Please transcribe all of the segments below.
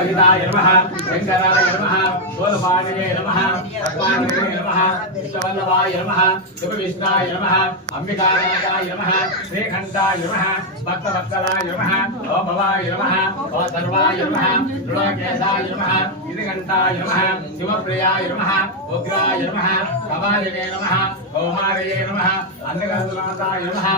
पुरोहिताय नमः शंकराय नमः गोलपाणये नमः पद्मावते नमः विश्ववल्लभाय नमः शुभविष्णाय नमः अंबिकानाथाय नमः श्रीकंठाय नमः भक्तवत्सलाय नमः ओभवाय नमः सर्वाय नमः ऋणकेशाय नमः गिरिकंठाय नमः शिवप्रियाय नमः उग्राय नमः कवायवे नमः कौमारये नमः अन्नगंधनाथाय नमः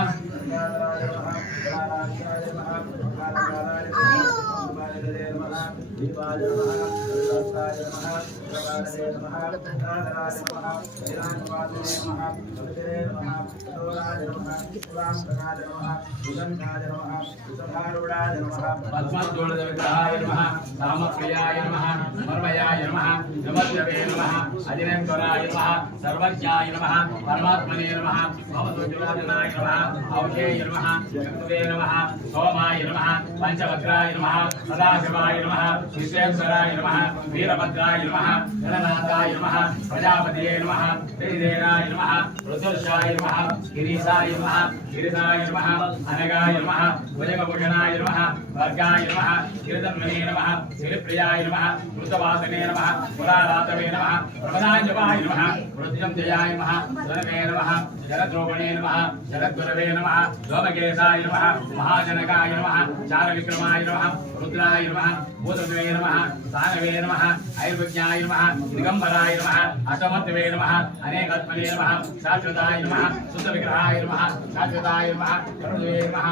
पद्मजोड़विग्रहाय नमः कामप्रियाय नमः मर्मयाय नमः नमस्ते नमः अजिनेश्वराय नमः सर्वज्ञाय नमः परमात्मने नमः भवतोज्ज्वलाय नमः औषेय नमः चतुर्वे नमः सोमाय नमः पंचभद्राय नमः सदाशिवाय नमः विश्वेश्वराय नमः वीरभद्राय नमः गणनाथाय नमः प्रजापतये नमः श्रीदेवाय नमः ऋतुर्षाय नमः गिरीशाय नमः गिरिशाय नमः अनगाय नमः भुजगभूषणाय नमः वर्गाय नमः गिरिधन्वने नमः गिरिप्रियाय नमः वृतवासने नमः पुरारातवे नमः प्रमदाञ्जवाय नमः वृद्ध्यञ्जयाय नमः धनवे नमः जलद्रोपणे नमः जलद्गुरवे नमः लोमकेशाय नमः महाजनकाय नमः चारविक्रमाय नमः रुद्राय नमः भूतवे नमः सानवे नमः ऐर्वज्ञाय नमः दिगंबराय नमः अष्टमत्वे नमः अनेकात्मने नमः शाश्वताय नमः शुद्धविग्रहाय नमः शाश्वताय नमः करुणे नमः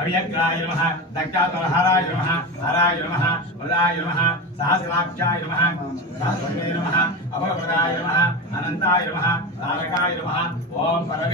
अव्यग्राय नमः दक्षातुलहराय नमः हराय नमः वरदाय नमः सहस्राक्षाय नमः सहस्रवे नमः अभयप्रदाय नमः अनंताय नमः तारकाय नमः ओम परमे